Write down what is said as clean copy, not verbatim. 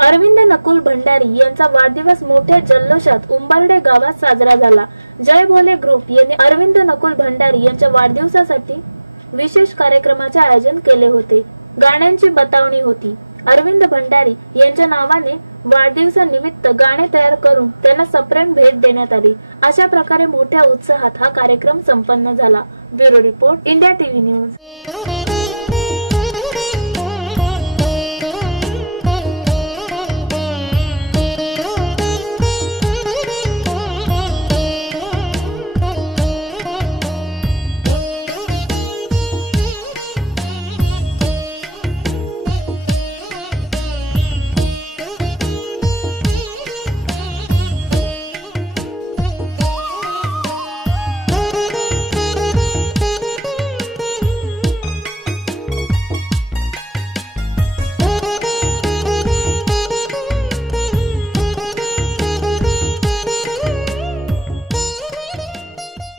अरविंद नकुल भंडारी यांचा वाढदिवस मोठ्या जल्लोषात उंबर्डे गावात साजरा झाला। जय भोले ग्रुप यांनी अरविंद नकुल भंडारी यांच्या वाढदिवसासाठी विशेष कार्यक्रमाचे आयोजन केले होते। गाण्यांची बतावणी होती। अरविंद भंडारी यांच्या नावाने वाढदिवसानिमित्त गाणे तयार करून त्यांना सप्रेम भेट देण्यात आली। अशा प्रकारे मोठ्या उत्साहात हा कार्यक्रम संपन्न झाला। Bureau report, India TV news.